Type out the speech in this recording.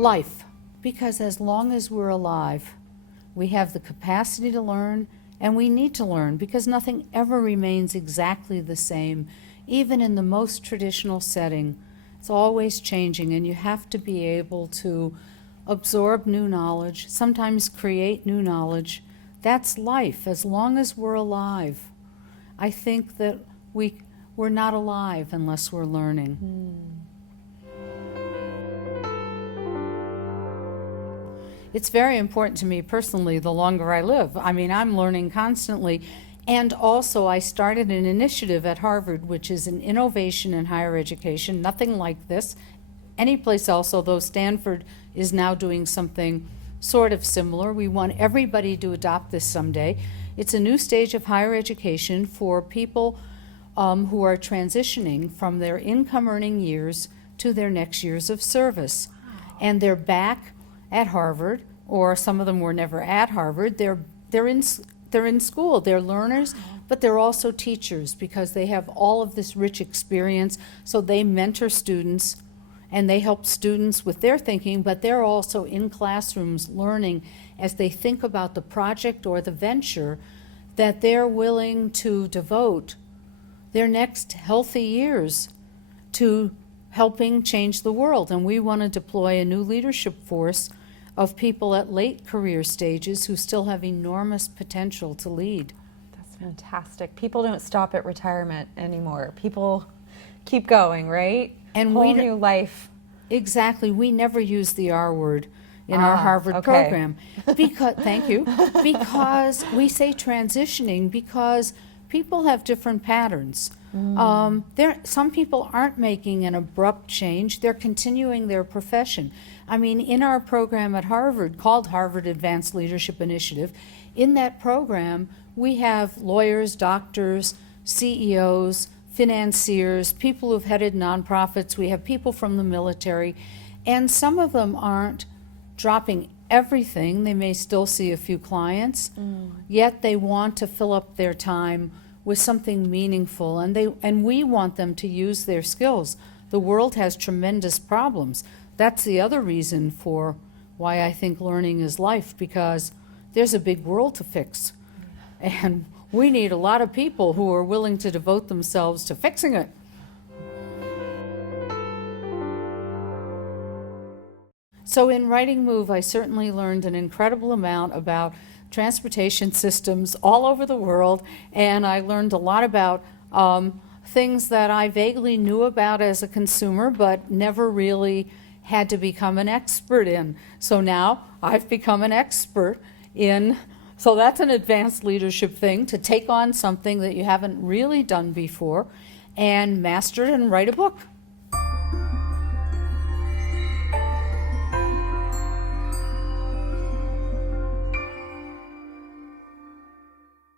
Life, because as long as we're alive, we have the capacity to learn, and we need to learn, because nothing ever remains exactly the same, even in the most traditional setting. It's always changing, and you have to be able to absorb new knowledge, sometimes create new knowledge. That's life, as long as we're alive. I think that we're not alive unless we're learning. It's very important to me personally the longer I live. I mean, I'm learning constantly. And also, I started an initiative at Harvard, which is an innovation in higher education, nothing like this any place else, although Stanford is now doing something sort of similar. We want everybody to adopt this someday. It's a new stage of higher education for people who are transitioning from their income-earning years to their next years of service. And they're back at Harvard, or some of them were never at Harvard. They're in school, they're learners, but they're also teachers because they have all of this rich experience. So they mentor students and they help students with their thinking, but they're also in classrooms learning as they think about the project or the venture that they're willing to devote their next healthy years to helping change the world. And we want to deploy a new leadership force of people at late career stages who still have enormous potential to lead. That's fantastic. People don't stop at retirement anymore. People keep going, right? And whole new life. Exactly. We never use the R word in our Harvard program. Because, thank you. Because we say transitioning because people have different patterns. Some people aren't making an abrupt change. They're continuing their profession. I mean, in our program at Harvard, called Harvard Advanced Leadership Initiative, in that program, we have lawyers, doctors, CEOs, financiers, people who've headed nonprofits. We have people from the military. And some of them aren't dropping everything. They may still see a few clients, yet they want to fill up their time with something meaningful, and we want them to use their skills. The world has tremendous problems. That's the other reason for why I think learning is life, because there's a big world to fix. And we need a lot of people who are willing to devote themselves to fixing it. So in writing Move, I certainly learned an incredible amount about transportation systems all over the world, and I learned a lot about things that I vaguely knew about as a consumer but never really had to become an expert in. So now I've become an expert in, so that's an advanced leadership thing, to take on something that you haven't really done before and master it and write a book.